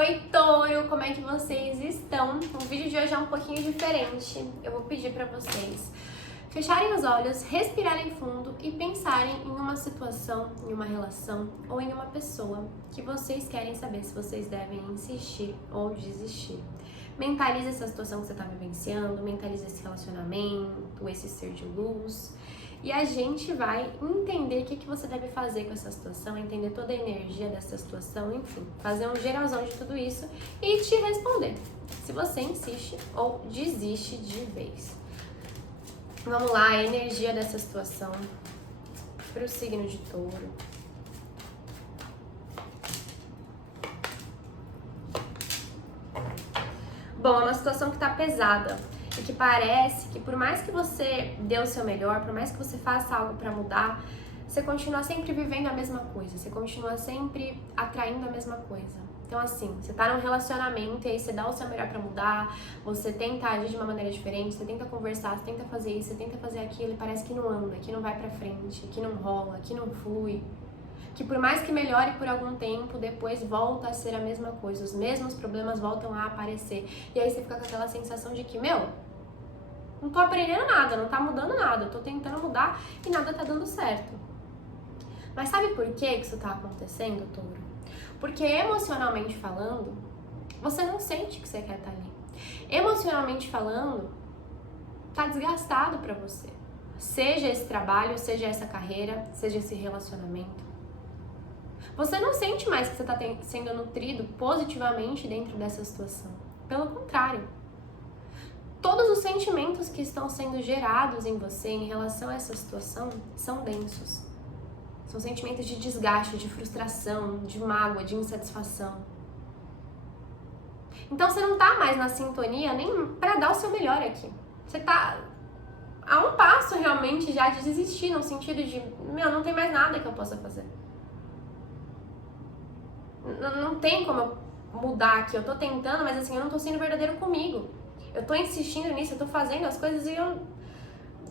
Oi, Touro, como é que vocês estão? O vídeo de hoje é um pouquinho diferente. Eu vou pedir para vocês fecharem os olhos, respirarem fundo e pensarem em uma situação, em uma relação ou em uma pessoa que vocês querem saber se vocês devem insistir ou desistir. Mentalize essa situação que você está vivenciando, mentalize esse relacionamento, esse ser de luz. E a gente vai entender o que você deve fazer com essa situação, entender toda a energia dessa situação, enfim, fazer um geralzão de tudo isso e te responder se você insiste ou desiste de vez. Vamos lá, a energia dessa situação para o signo de Touro. Bom, é uma situação que tá pesada e que parece que por mais que você dê o seu melhor, por mais que você faça algo pra mudar, você continua sempre vivendo a mesma coisa, você continua sempre atraindo a mesma coisa. Então assim, você tá num relacionamento e aí você dá o seu melhor pra mudar, você tenta agir de uma maneira diferente, você tenta conversar, você tenta fazer isso, você tenta fazer aquilo e parece que não anda, que não vai pra frente, que não rola, que não flui. Que por mais que melhore por algum tempo, depois volta a ser a mesma coisa, os mesmos problemas voltam a aparecer. E aí você fica com aquela sensação de que, não tô aprendendo nada, não tá mudando nada, eu tô tentando mudar e nada tá dando certo. Mas sabe por que isso tá acontecendo, Touro? Porque emocionalmente falando, você não sente que você quer estar ali. Emocionalmente falando, tá desgastado pra você. Seja esse trabalho, seja essa carreira, seja esse relacionamento. Você não sente mais que você está sendo nutrido positivamente dentro dessa situação. Pelo contrário. Todos os sentimentos que estão sendo gerados em você em relação a essa situação são densos. São sentimentos de desgaste, de frustração, de mágoa, de insatisfação. Então você não está mais na sintonia nem para dar o seu melhor aqui. Você está a um passo realmente já de desistir, no sentido de, não tem mais nada que eu possa fazer. Não tem como eu mudar aqui, eu tô tentando, mas assim, eu não tô sendo verdadeiro comigo. Eu tô insistindo nisso, eu tô fazendo as coisas e eu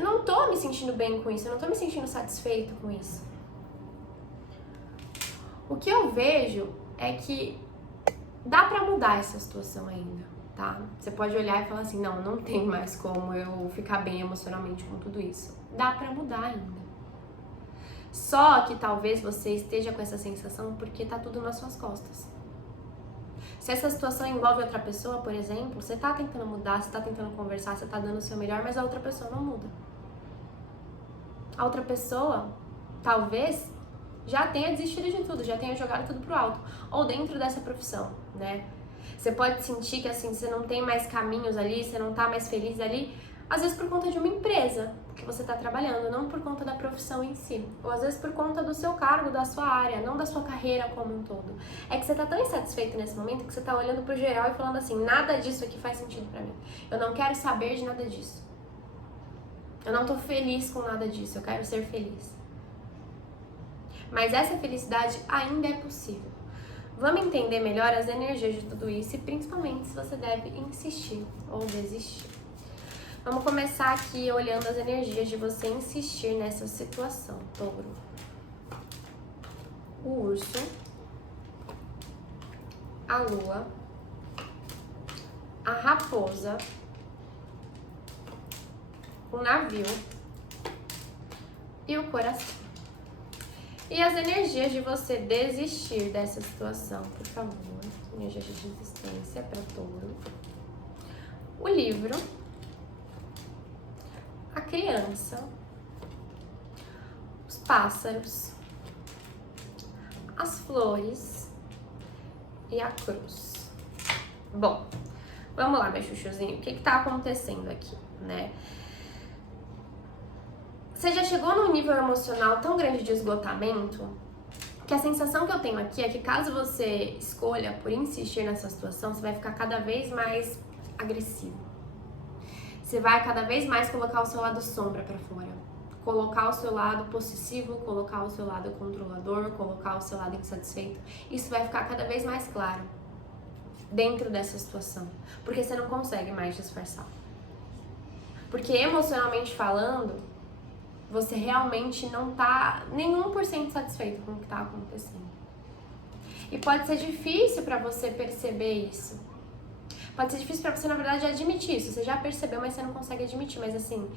não tô me sentindo bem com isso, eu não tô me sentindo satisfeito com isso. O que eu vejo é que dá pra mudar essa situação ainda, tá? Você pode olhar e falar assim, não tem mais como eu ficar bem emocionalmente com tudo isso. Dá pra mudar ainda. Só que talvez você esteja com essa sensação porque tá tudo nas suas costas. Se essa situação envolve outra pessoa, por exemplo, você tá tentando mudar, você tá tentando conversar, você tá dando o seu melhor, mas a outra pessoa não muda. A outra pessoa, talvez, já tenha desistido de tudo, já tenha jogado tudo pro alto. Ou dentro dessa profissão, né? Você pode sentir que assim, você não tem mais caminhos ali, você não tá mais feliz ali, às vezes por conta de uma empresa que você está trabalhando, não por conta da profissão em si. Ou às vezes por conta do seu cargo, da sua área, não da sua carreira como um todo. É que você está tão insatisfeito nesse momento que você está olhando pro geral e falando assim, nada disso aqui faz sentido pra mim. Eu não quero saber de nada disso. Eu não tô feliz com nada disso, eu quero ser feliz. Mas essa felicidade ainda é possível. Vamos entender melhor as energias de tudo isso e principalmente se você deve insistir ou desistir. Vamos começar aqui olhando as energias de você insistir nessa situação, Touro. O urso, a lua, a raposa, o navio e o coração. E as energias de você desistir dessa situação, por favor. Energia de desistência para Touro. O livro. A criança, os pássaros, as flores e a cruz. Bom, vamos lá, meu chuchuzinho, o que tá acontecendo aqui, né? Você já chegou num nível emocional tão grande de esgotamento que a sensação que eu tenho aqui é que caso você escolha por insistir nessa situação, você vai ficar cada vez mais agressivo. Você vai cada vez mais colocar o seu lado sombra pra fora. Colocar o seu lado possessivo, colocar o seu lado controlador, colocar o seu lado insatisfeito. Isso vai ficar cada vez mais claro dentro dessa situação. Porque você não consegue mais disfarçar. Porque emocionalmente falando, você realmente não tá nem 1% satisfeito com o que tá acontecendo. E pode ser difícil pra você perceber isso. Pode ser difícil pra você, na verdade, admitir isso. Você já percebeu, mas você não consegue admitir. Mas assim,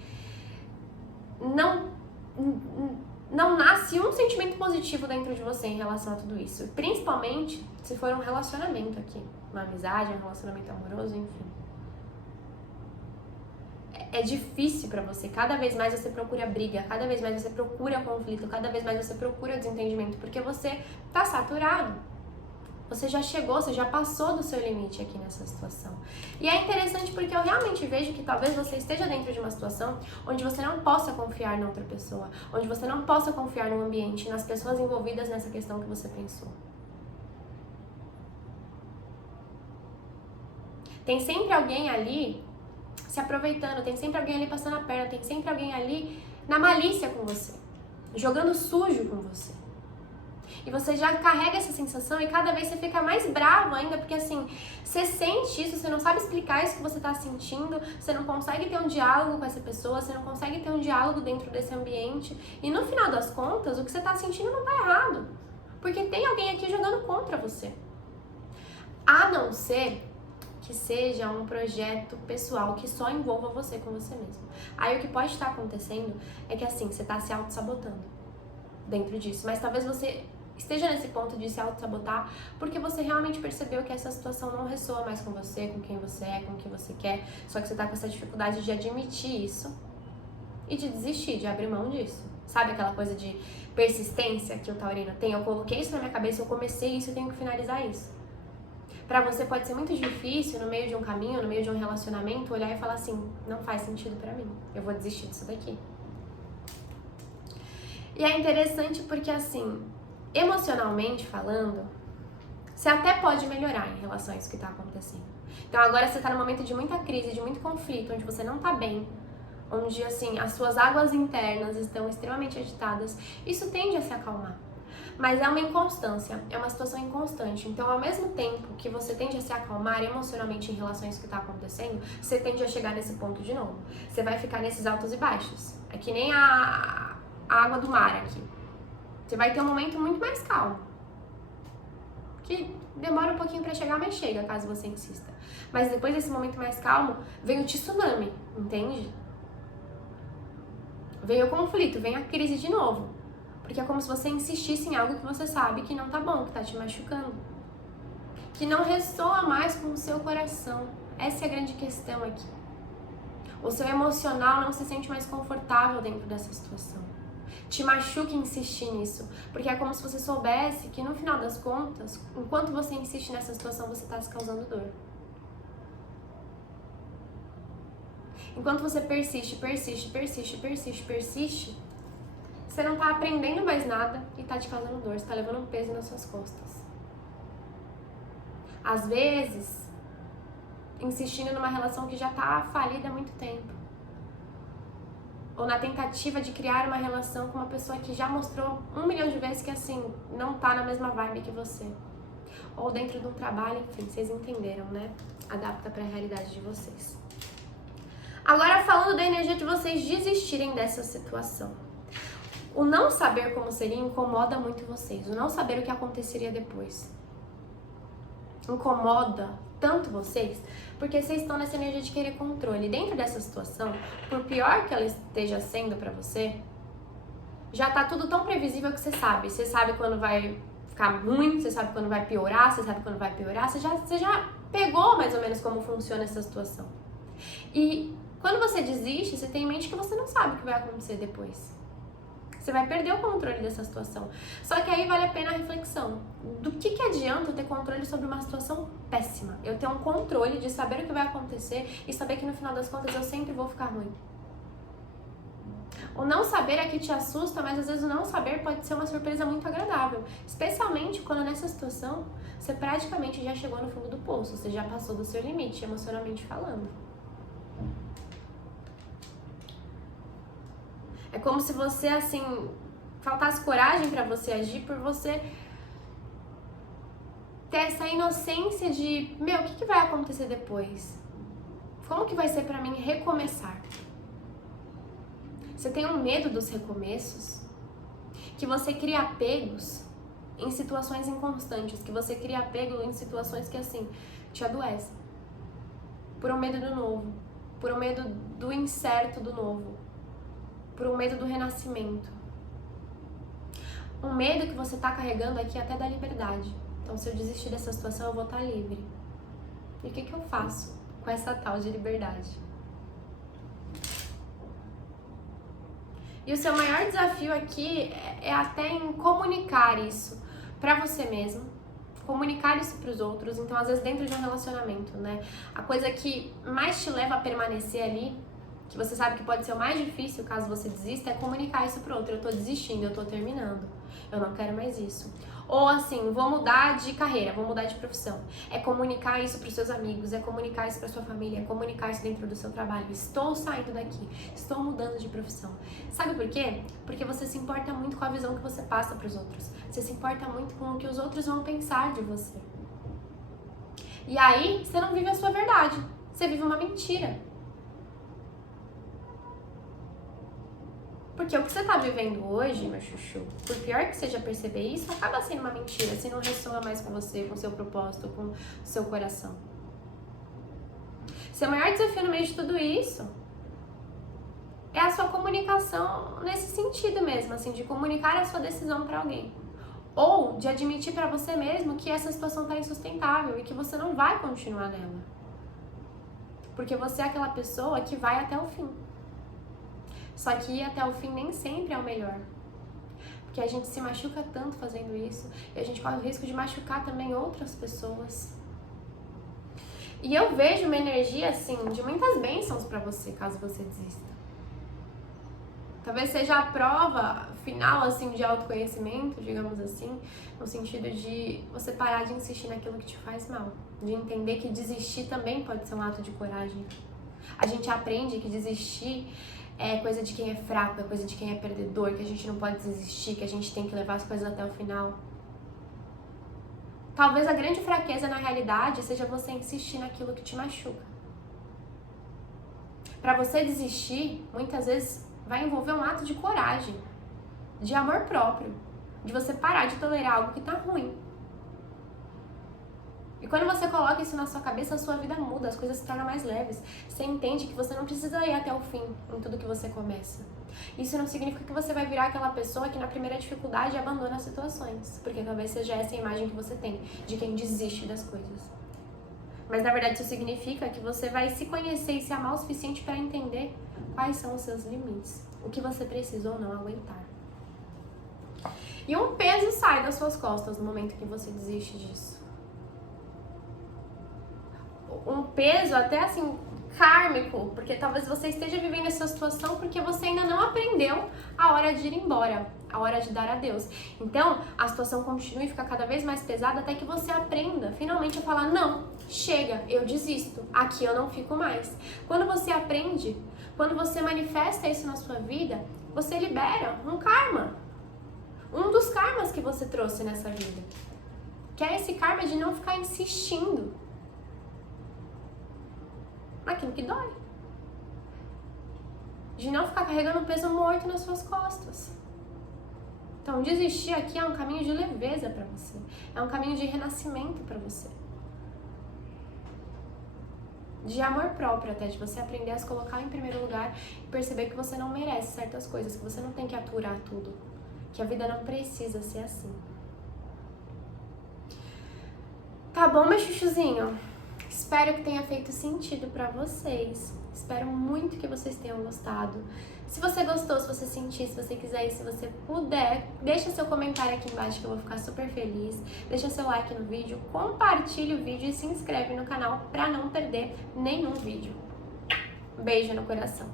não nasce um sentimento positivo dentro de você em relação a tudo isso. Principalmente se for um relacionamento aqui. Uma amizade, um relacionamento amoroso, enfim. É difícil pra você. Cada vez mais você procura briga, cada vez mais você procura conflito, cada vez mais você procura desentendimento, porque você tá saturado. Você já chegou, você já passou do seu limite aqui nessa situação. E é interessante porque eu realmente vejo que talvez você esteja dentro de uma situação onde você não possa confiar na outra pessoa, onde você não possa confiar no ambiente, nas pessoas envolvidas nessa questão que você pensou. Tem sempre alguém ali se aproveitando, tem sempre alguém ali passando a perna, tem sempre alguém ali na malícia com você, jogando sujo com você. E você já carrega essa sensação e cada vez você fica mais bravo ainda, porque assim, você sente isso, você não sabe explicar isso que você tá sentindo, você não consegue ter um diálogo com essa pessoa, você não consegue ter um diálogo dentro desse ambiente. E no final das contas, o que você tá sentindo não tá errado, porque tem alguém aqui jogando contra você. A não ser que seja um projeto pessoal que só envolva você com você mesmo. Aí o que pode estar acontecendo é que assim, você tá se auto-sabotando dentro disso, mas talvez você esteja nesse ponto de se auto-sabotar porque você realmente percebeu que essa situação não ressoa mais com você, com quem você é, com o que você quer, só que você tá com essa dificuldade de admitir isso e de desistir, de abrir mão disso. Sabe aquela coisa de persistência que o taurino tem? Eu coloquei isso na minha cabeça, eu comecei isso, eu tenho que finalizar isso. Pra você pode ser muito difícil, no meio de um caminho, no meio de um relacionamento, olhar e falar assim, não faz sentido pra mim, eu vou desistir disso daqui. E é interessante porque assim, emocionalmente falando, você até pode melhorar em relação a isso que tá acontecendo. Então agora você tá num momento de muita crise, de muito conflito, onde você não tá bem, onde assim, as suas águas internas estão extremamente agitadas, isso tende a se acalmar. Mas é uma inconstância, é uma situação inconstante. Então, ao mesmo tempo que você tende a se acalmar emocionalmente em relação a isso que está acontecendo, você tende a chegar nesse ponto de novo. Você vai ficar nesses altos e baixos. É que nem a água do mar aqui. Você vai ter um momento muito mais calmo, que demora um pouquinho para chegar, mas chega, caso você insista. Mas depois desse momento mais calmo, vem o tsunami, entende? Vem o conflito, vem a crise de novo. Porque é como se você insistisse em algo que você sabe que não tá bom, que tá te machucando. Que não ressoa mais com o seu coração. Essa é a grande questão aqui. O seu emocional não se sente mais confortável dentro dessa situação. Te machuca insistir nisso. Porque é como se você soubesse que no final das contas, enquanto você insiste nessa situação, você tá se causando dor. Enquanto você persiste, você não tá aprendendo mais nada e tá te causando dor, você tá levando um peso nas suas costas. Às vezes, insistindo numa relação que já tá falida há muito tempo. Ou na tentativa de criar uma relação com uma pessoa que já mostrou 1 milhão de vezes que assim, não tá na mesma vibe que você. Ou dentro de um trabalho, enfim, vocês entenderam, né? Adapta pra realidade de vocês. Agora falando da energia de vocês desistirem dessa situação. O não saber como seria incomoda muito vocês. O não saber o que aconteceria depois incomoda tanto vocês, porque vocês estão nessa energia de querer controle. Dentro dessa situação, por pior que ela esteja sendo pra você, já tá tudo tão previsível que você sabe. Você sabe quando vai ficar ruim, você sabe quando vai piorar, você sabe quando vai piorar. Você já pegou mais ou menos como funciona essa situação. E quando você desiste, você tem em mente que você não sabe o que vai acontecer depois. Você vai perder o controle dessa situação. Só que aí vale a pena a reflexão. Do que adianta eu ter controle sobre uma situação péssima? Eu ter um controle de saber o que vai acontecer e saber que no final das contas eu sempre vou ficar ruim. O não saber é que te assusta, mas às vezes o não saber pode ser uma surpresa muito agradável. Especialmente quando nessa situação você praticamente já chegou no fundo do poço, você já passou do seu limite, emocionalmente falando. É como se você, assim, faltasse coragem pra você agir por você ter essa inocência de, meu, o que vai acontecer depois? Como que vai ser pra mim recomeçar? Você tem um medo dos recomeços, que você cria apegos em situações inconstantes, que você cria apego em situações que, assim, te adoecem. Por um medo do novo, por um medo do incerto do novo, por um medo do renascimento. Um medo que você tá carregando aqui até da liberdade. Então, se eu desistir dessa situação, eu vou estar livre. E o que eu faço com essa tal de liberdade? E o seu maior desafio aqui é até em comunicar isso pra você mesmo, comunicar isso pros outros. Então, às vezes, dentro de um relacionamento, né? A coisa que mais te leva a permanecer ali, que você sabe que pode ser o mais difícil caso você desista, é comunicar isso pro outro. Eu tô desistindo, eu tô terminando, eu não quero mais isso. Ou assim, vou mudar de carreira, vou mudar de profissão. É comunicar isso pros seus amigos, é comunicar isso pra sua família, é comunicar isso dentro do seu trabalho. Estou saindo daqui, estou mudando de profissão. Sabe por quê? Porque você se importa muito com a visão que você passa pros outros. Você se importa muito com o que os outros vão pensar de você. E aí, você não vive a sua verdade, você vive uma mentira. Porque o que você tá vivendo hoje, meu chuchu, por pior que seja perceber isso, acaba sendo uma mentira, se não ressoa mais com você, com o seu propósito, com o seu coração. Seu maior desafio no meio de tudo isso é a sua comunicação nesse sentido mesmo, assim, de comunicar a sua decisão pra alguém. Ou de admitir pra você mesmo que essa situação tá insustentável e que você não vai continuar nela. Porque você é aquela pessoa que vai até o fim. Só que ir até o fim nem sempre é o melhor. Porque a gente se machuca tanto fazendo isso e a gente corre o risco de machucar também outras pessoas. E eu vejo uma energia, assim, de muitas bênçãos pra você, caso você desista. Talvez seja a prova final, assim, de autoconhecimento, digamos assim, no sentido de você parar de insistir naquilo que te faz mal. De entender que desistir também pode ser um ato de coragem. A gente aprende que desistir é coisa de quem é fraco, é coisa de quem é perdedor, que a gente não pode desistir, que a gente tem que levar as coisas até o final. Talvez a grande fraqueza na realidade seja você insistir naquilo que te machuca. Pra você desistir, muitas vezes vai envolver um ato de coragem, de amor próprio, de você parar de tolerar algo que tá ruim. E quando você coloca isso na sua cabeça, a sua vida muda, as coisas se tornam mais leves. Você entende que você não precisa ir até o fim em tudo que você começa. Isso não significa que você vai virar aquela pessoa que na primeira dificuldade abandona as situações, porque talvez seja essa a imagem que você tem de quem desiste das coisas. Mas na verdade isso significa que você vai se conhecer e se amar o suficiente para entender quais são os seus limites, o que você precisa ou não aguentar. E um peso sai das suas costas no momento que você desiste disso. Um peso até assim kármico, porque talvez você esteja vivendo essa situação porque você ainda não aprendeu a hora de ir embora, a hora de dar adeus. Então, a situação continua e fica cada vez mais pesada até que você aprenda finalmente a falar: não, chega, eu desisto, aqui eu não fico mais. Quando você aprende, quando você manifesta isso na sua vida, você libera um karma. Um dos karmas que você trouxe nessa vida, que é esse karma de não ficar insistindo naquilo que dói. De não ficar carregando um peso morto nas suas costas. Então, desistir aqui é um caminho de leveza pra você. É um caminho de renascimento pra você. De amor próprio até, de você aprender a se colocar em primeiro lugar e perceber que você não merece certas coisas, que você não tem que aturar tudo. Que a vida não precisa ser assim. Tá bom, meu chuchuzinho? Espero que tenha feito sentido pra vocês. Espero muito que vocês tenham gostado. Se você gostou, se você sentir, se você quiser e se você puder, deixa seu comentário aqui embaixo que eu vou ficar super feliz. Deixa seu like no vídeo, compartilha o vídeo e se inscreve no canal pra não perder nenhum vídeo. Beijo no coração.